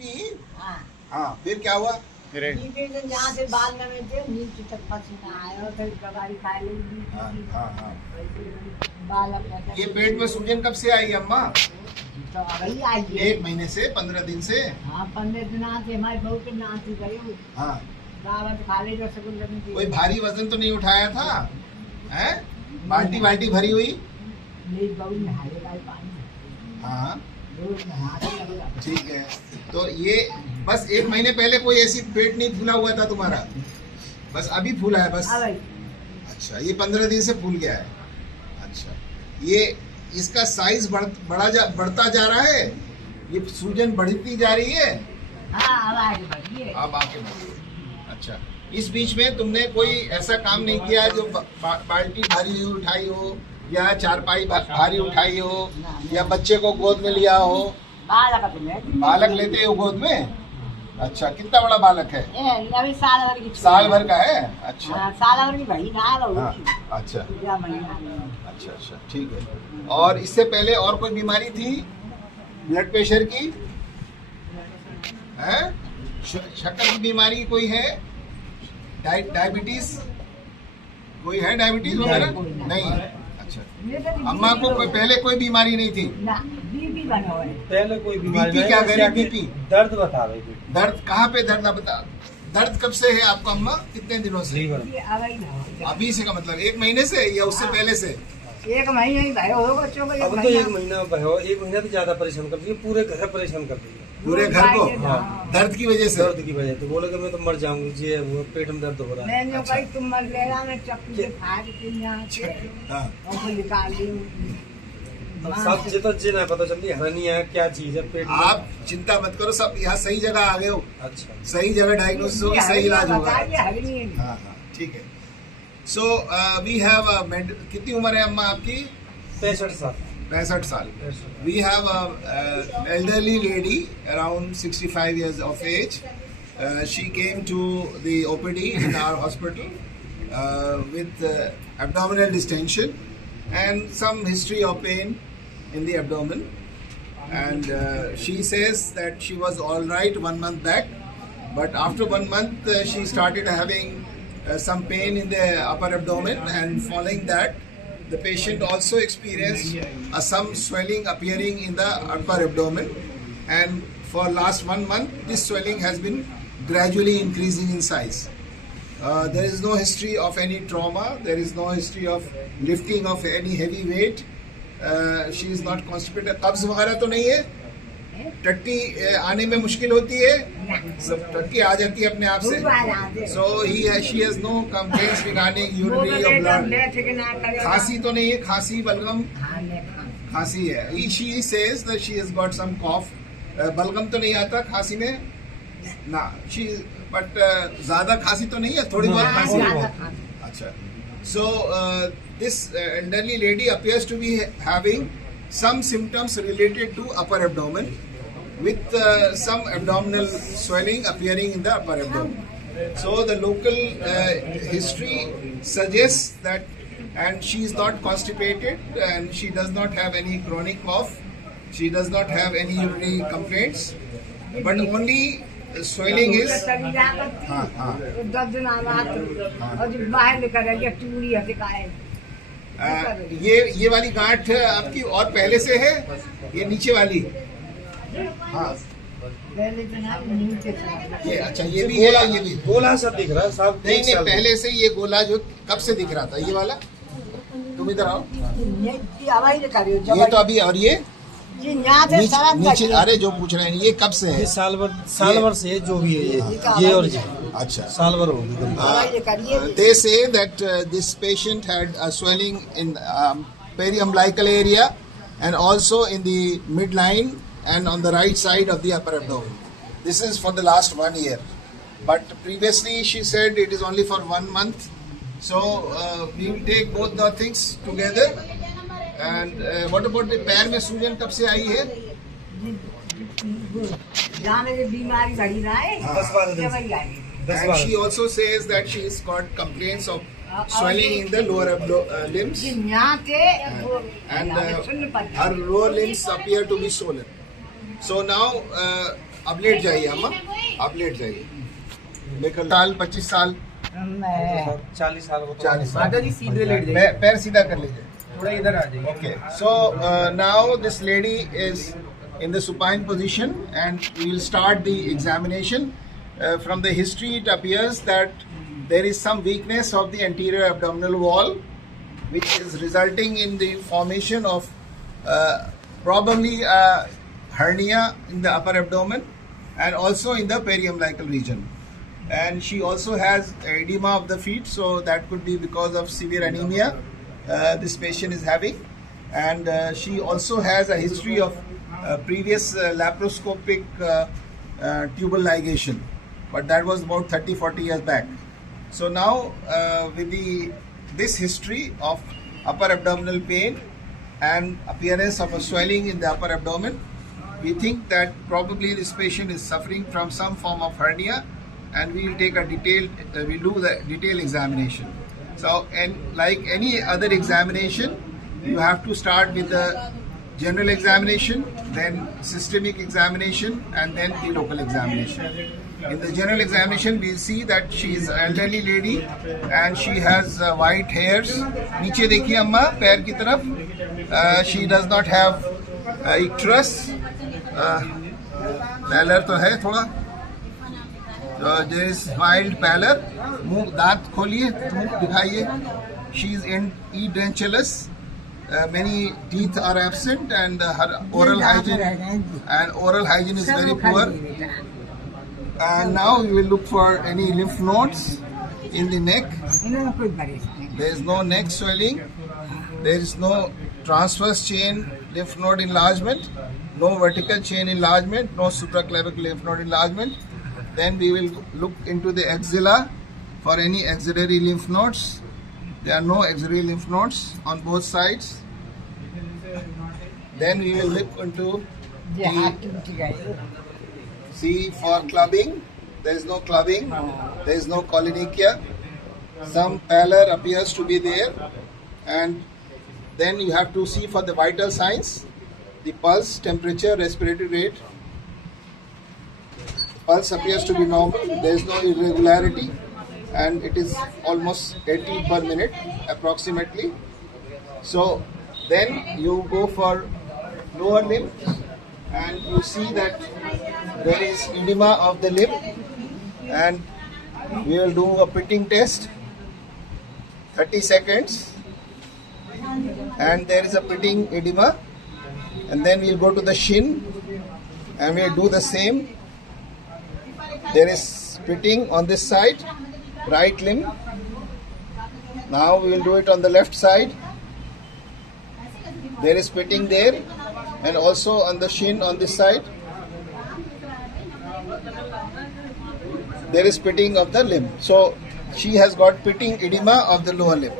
P? हाँ हाँ, फिर क्या हुआ? फिर यहाँ से बाल में थे नीचे तक पसीना आया और फिर दवाई खा ली। हाँ हाँ हाँ। बाल अपना ये पेट में सूजन कब से आई अम्मा? तो अभी आई है। 1 महीने से, 15 दिन से? हाँ 15 दिन से हमारे बहू के नाच गए। हाँ। दावत खा ले रसगुल्ला में। कोई भारी वजन तो नहीं उठाया था? हैं? बाल्टी बाल्टी भरी हुई? मेरी बहू नहाएगा पानी। हाँ रोज नहाते लगेगा। ठीक है। तो ये बस 1 महीने पहले कोई ऐसी पेट नहीं फूला हुआ था तुम्हारा? बस अभी फूला है बस? हाँ भाई। अच्छा, ये 15 दिन से फूल गया है। अच्छा, ये इसका साइज बढ़ता जा रहा है? ये सूजन बढ़ती जा रही है? हाँ अब आगे बढ़िए। अब आके बढ़िए। अच्छा, इस बीच में तुमने कोई ऐसा काम नहीं किया जो बाल्टी भारी उठाई हो या चारपाई भारी उठाई हो या बच्चे को गोद में लिया हो? बालक लेते हो गोद में? अच्छा, कितना बड़ा बालक है? अभी साल भर की। साल भर का है? अच्छा। हाँ, साल भर की भाई ना हाँ, अच्छा महीना। अच्छा, ठीक है। और इससे पहले और कोई बीमारी थी ब्लड प्रेशर की? है? शक्कर की बीमारी कोई है? डायबिटीज कोई है? डायबिटीज वगैरह नहीं है? अच्छा, अम्मा को पहले कोई बीमारी नहीं थी? बीपी बना हुआ है। पहले कोई बीमारी बीपी क्या करे? बीपी दर्द बता रही थी। दर्द कहाँ पे? दर्द बता। दर्द कब से है आपको अम्मा? कितने दिनों से? अभी से का मतलब 1 महीने से या उससे पहले से? 1 महीने ही भयो हो बच्चों को। अब तो 1 महीना भयो, 1 महीना तो ज्यादा परेशान कर दिया, पूरे घर परेशान कर दिया। पूरे घर को? हाँ। दर्द की वजह से? दर्द की वजह से बोले कि मैं तो मर जाऊंगी जी, वो पेट में दर्द हो रहा है। मैंने कही तुम मर लेना, मैं चक्कू से फाड़ के यहाँ से हाँ। और निकाल ली। सब चीजें तो जी नहीं पता चलती, हरनिया है क्या चीज है पेट में। आप चिंता मत करो, सब यहाँ सही जगह आ गए हो। अच्छा, सही जगह डायग्नोसिस होगी, सही इलाज होगा। बताइए। हाँ हाँ, ठीक है। सो वी हैव कितनी उम्र है अम्मा आपकी? 65 साल। 65 साल। We have a elderly lady around 65 years of age. She came to the OPD in our hospital with abdominal distension and some history of pain in the abdomen. And she says that she was all right 1 month back, but after 1 month she started having some pain in the upper abdomen, and following that the patient also experienced some swelling appearing in the upper abdomen, and for last 1 month this swelling has been gradually increasing in size. There is no history of any trauma, there is no history of lifting of any heavy weight. She is not constipated. कब्ज वगैरह तो नहीं है? टट्टी आने में मुश्किल होती है? सब टट्टी आ जाती है अपने आप से? So she has no complaints regarding urinary or blood. खांसी तो नहीं है? खांसी बलगम? खांसी है। She says that she has got some cough. बलगम तो नहीं आता खांसी में ना? बट ज्यादा खांसी तो नहीं है? थोड़ी बहुत खांसी। अच्छा, so this elderly lady appears to be having some symptoms related to upper abdomen, with some abdominal swelling appearing in the upper abdomen. So the local history suggests that, and she is not constipated, and she does not have any chronic cough, she does not have any urinary complaints, but only swelling is ये वाली गांठ आपकी और पहले से है? ये नीचे वाली? हाँ, ये अच्छा, ये भी है? ये भी गोला सब दिख रहा है सब? नहीं, पहले से ये गोला जो कब से दिख रहा था ये वाला? तुम इधर आओ। ये तो अभी, और ये नीचे? अरे जो पूछ रहे हैं ये कब से है? साल भर से जो भी है ये और ये। अच्छा, साल भर हो गया। They say that this patient had a swelling in periumbilical area and also in the midline and on the right side of the upper abdomen. This is for the last 1 year, but previously she said it is only for 1 month. So we will take both the things together. And what about the पैर में सूजन कब से आई है? बीमारी बढ़ी रहा है। 10-12 दिन से। And she also says that she's got complaints of swelling in the lower limbs, and her lower limbs appear to be swollen. So now आप लेट जाइए अम्मा, आप लेट जाइए। मेरे साल 25 साल 40 साल को 40 साल। माता जी सीधे लेट जाइए, पैर सीधा कर लीजिए। थोड़ा इधर आ जाइए। Okay, so now this lady is in the supine position and we will start the examination. From the history it appears that there is some weakness of the anterior abdominal wall which is resulting in the formation of probably a hernia in the upper abdomen and also in the periumbilical region. And she also has edema of the feet, so that could be because of severe anemia this patient is having. And she also has a history of previous laparoscopic tubal ligation, but that was about 30-40 years back. So now with this history of upper abdominal pain and appearance of a swelling in the upper abdomen, we think that probably this patient is suffering from some form of hernia, and we will take a detailed, we'll do the detailed examination. So, and like any other examination, you have to start with the general examination, then systemic examination, and then the local examination. In the general examination, we see that she is an elderly lady and she has white hairs. नीचे देखिए अम्मा पैर की तरफ. She does not have icterus. Pallor तो है थोड़ा. There is mild pallor. मुंह दांत खोलिए, मुंह दिखाइए. She is edentulous. Many teeth are absent and her oral hygiene is very poor. And now we will look for any lymph nodes in the neck. There is no neck swelling. There is no transverse chain lymph node enlargement. No vertical chain enlargement. No supraclavicular lymph node enlargement. Then we will look into the axilla for any axillary lymph nodes. There are no axillary lymph nodes on both sides. Then we will look into see for clubbing. There is no clubbing. There is no cholynychia. Some pallor appears to be there. And then you have to see for the vital signs. The pulse, temperature, respiratory rate. Pulse appears to be normal. There is no irregularity. And it is almost 80 per minute approximately. So then you go for lower limb and you see that there is edema of the limb, and we will do a pitting test, 30 seconds, and there is a pitting edema, and then we will go to the shin and we will do the same. There is pitting on this side, right limb. Now we will do it on the left side. There is pitting there, and also on the shin on this side. There is pitting of the limb. So she has got pitting edema of the lower limb.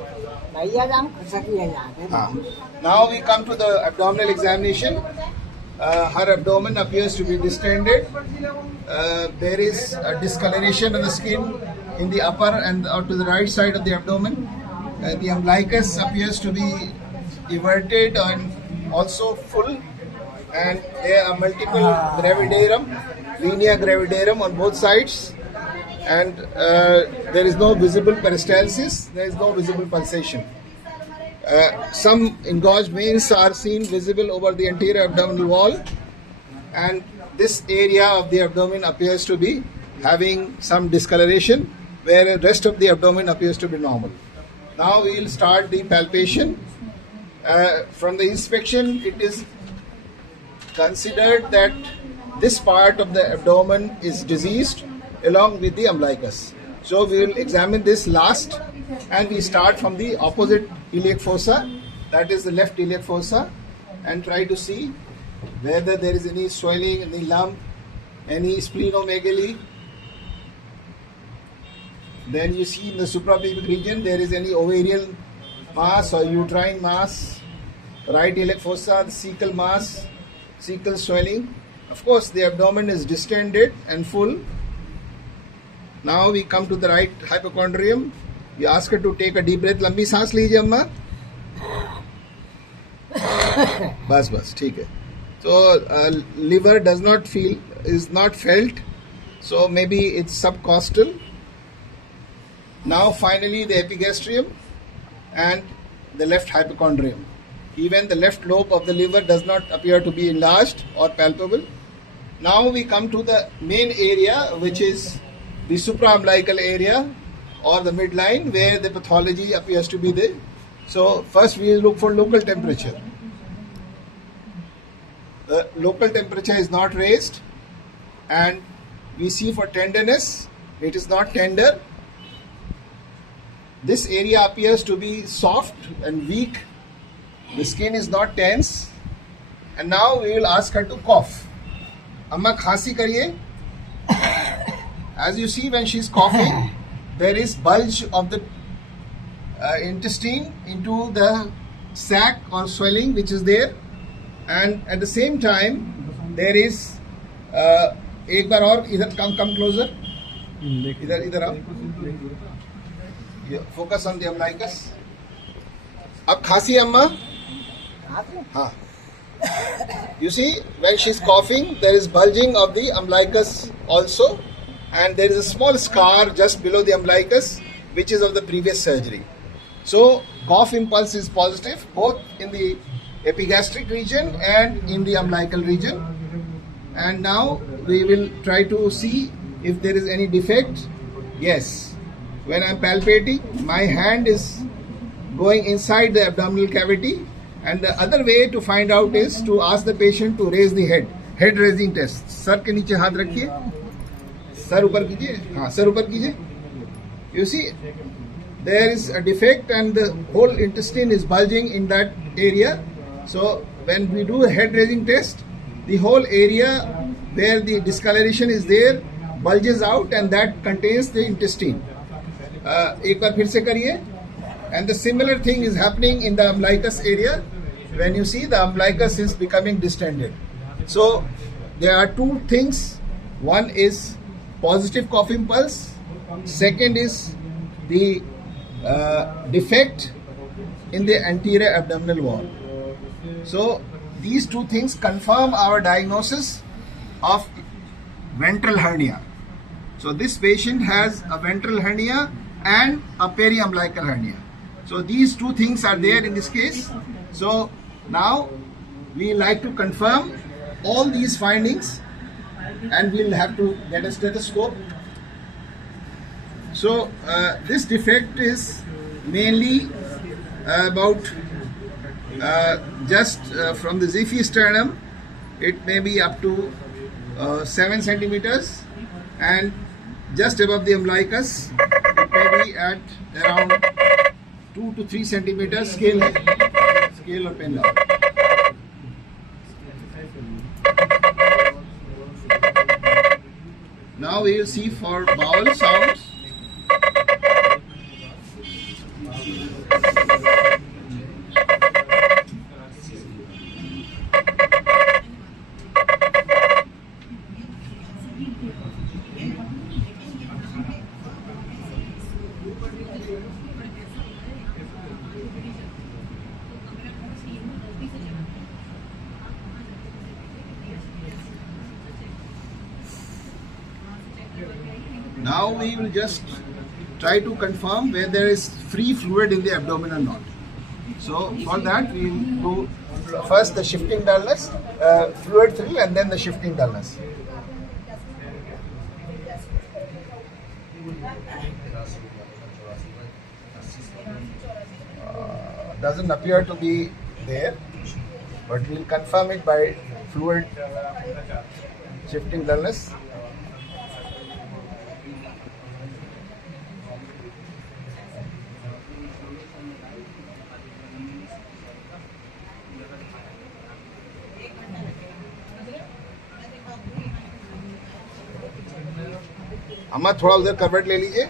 Now we come to the abdominal examination. Her abdomen appears to be distended. There is a discoloration of the skin in the upper and to the right side of the abdomen. The umbilicus appears to be everted and also full, and there are multiple gravidarum, linea gravidarum on both sides, and there is no visible peristalsis, there is no visible pulsation. Some engorged veins are seen visible over the anterior abdominal wall, and this area of the abdomen appears to be having some discoloration, where the rest of the abdomen appears to be normal. Now we will start the palpation. From the inspection, it is considered that this part of the abdomen is diseased along with the umbilicus. So we will examine this last, and we start from the opposite iliac fossa, that is the left iliac fossa, and try to see whether there is any swelling, any lump, any splenomegaly. Then you see in the suprapubic region there is any ovarian mass or uterine mass, right iliac fossa, the cecal mass, cecal swelling. Of course, the abdomen is distended and full. Now we come to the right hypochondrium. We ask her to take a deep breath. लंबी सांस लीजिए अम्मा. बस ठीक है. So liver does not feel is not felt, so maybe it's subcostal. Now finally the epigastrium and the left hypochondrium. Even the left lobe of the liver does not appear to be enlarged or palpable. Now we come to the main area, which is the supraumbilical area or the midline, where the pathology appears to be there. So first we look for local temperature. The local temperature is not raised, and we see for tenderness, it is not tender. This area appears to be soft and weak. The skin is not tense. And now we will ask her to cough. Amma khasi kariye. As you see, when she is coughing, there is bulge of the intestine into the sac or swelling which is there, and at the same time there is एक बार और इधर come closer, इधर आओ, focus on the umbilicus. अब खांसी अम्मा, हाँ, you see when she is coughing there is bulging of the umbilicus also, and there is a small scar just below the umbilicus which is of the previous surgery. So cough impulse is positive both in the epigastric region and in the umbilical region. And now we will try to see if there is any defect. Yes, when I am palpating, my hand is going inside the abdominal cavity, and the other way to find out is to ask the patient to raise the head raising test. Sir के नीचे हाथ रखिए, sir ऊपर कीजिए, हाँ sir ऊपर कीजिए. You see, there is a defect and the whole intestine is bulging in that area. So when we do a head raising test, the whole area where the discoloration is there bulges out, and that contains the intestine. एक बार फिर से करिए. And the similar thing is happening in the umbilicus area. When you see the umbilicus is becoming distended. So there are two things. One is positive cough impulse. Second is the defect in the anterior abdominal wall. So these two things confirm our diagnosis of ventral hernia. So this patient has a ventral hernia and a periumbilical hernia. So these two things are there in this case. So now we like to confirm all these findings, and we'll have to get a stethoscope. So this defect is mainly about just from the xiphisternum. It may be up to 7 centimeters, and just above the umbilicus it may be at around 2 to 3 centimeters. Scale or pen down. Now we will see for bowel sounds. Now we will just try to confirm where there is free fluid in the abdomen or not. So for that we will do first the shifting dullness, fluid thrill, and then the shifting dullness. Doesn't appear to be there, but we will confirm it by fluid shifting dullness. अम्मा थोड़ा उधर करवट ले लीजिए.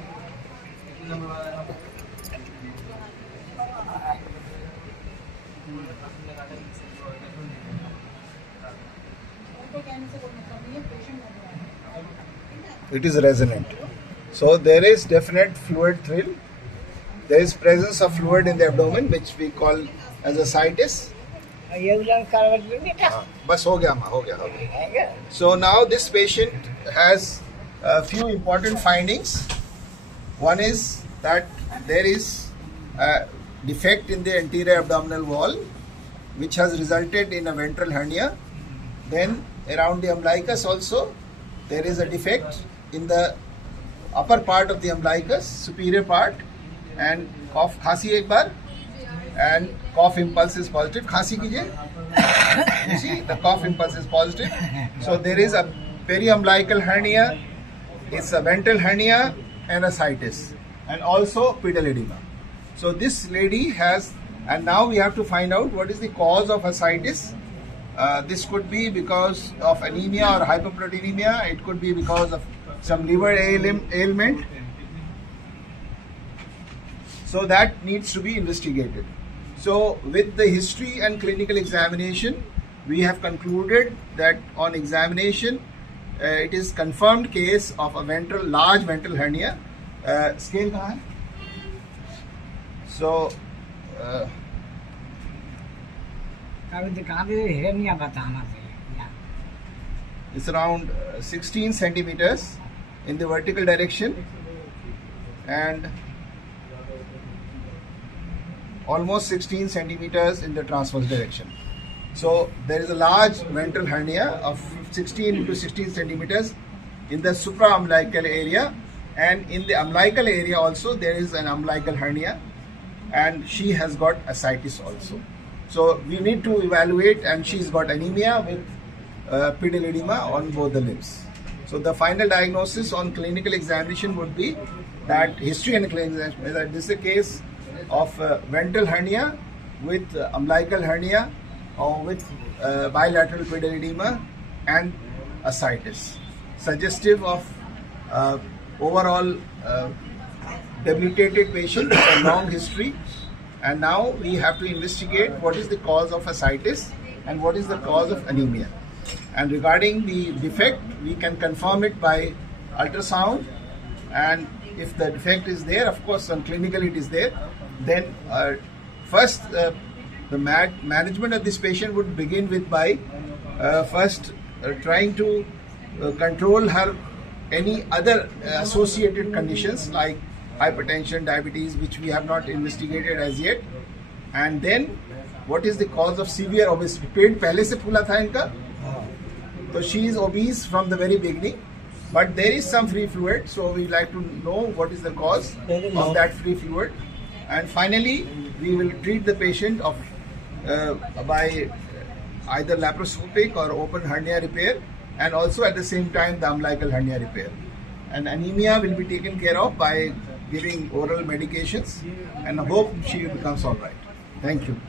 It is resonant. So there is definite fluid thrill. There is presence of fluid in the abdomen, which we call as ascites, ये उलन करवट भी बेटा हाँ, बस हो गया माँ, हो गया, हो गया. है So now this patient has a few important findings. One is that there is a defect in the anterior abdominal wall which has resulted in a ventral hernia. Then around the umbilicus also there is a defect in the upper part of the umbilicus, superior part, and cough khasi ek bar, and cough impulse is positive. Khasi kijiye. You see, the cough impulse is positive. So there is a periumbilical hernia, it's a ventral hernia and ascites, and also pedal edema. So this lady has, and now we have to find out what is the cause of ascites. This could be because of anemia or hyperproteinemia. It could be because of some liver ailment. So that needs to be investigated. So with the history and clinical examination, we have concluded that on examination, it is confirmed case of a large ventral hernia. Scale kahan hai? So कभी दिखा दे हेरनिया बताना चाहिए it's around 16 centimeters in the vertical direction and almost 16 centimeters in the transverse direction. So there is a large ventral hernia of 16 to 16 centimeters in the supraumbilical area, and in the umbilical area also there is an umbilical hernia, and she has got ascites also. So we need to evaluate, and she's got anemia with pedal edema on both the limbs. So the final diagnosis on clinical examination would be that history and clinical examination, that this is a case of ventral hernia with umbilical hernia or with bilateral pedal edema and ascites, suggestive of overall debilitated patient with a long history. And now we have to investigate what is the cause of ascites and what is the cause of anemia. And regarding the defect, we can confirm it by ultrasound, and if the defect is there, of course on clinical it is there, then first the management of this patient would begin with by first trying to control her any other associated conditions like hypertension, diabetes, which we have not investigated as yet, and then what is the cause of severe obesity. पेट पहले से फूला था इनका, so she is obese from the very beginning, but there is some free fluid, so we like to know what is the cause of that free fluid, and finally we will treat the patient by either laparoscopic or open hernia repair, and also at the same time the umbilical hernia repair. And anemia will be taken care of by giving oral medications, and I hope she becomes all right. Thank you.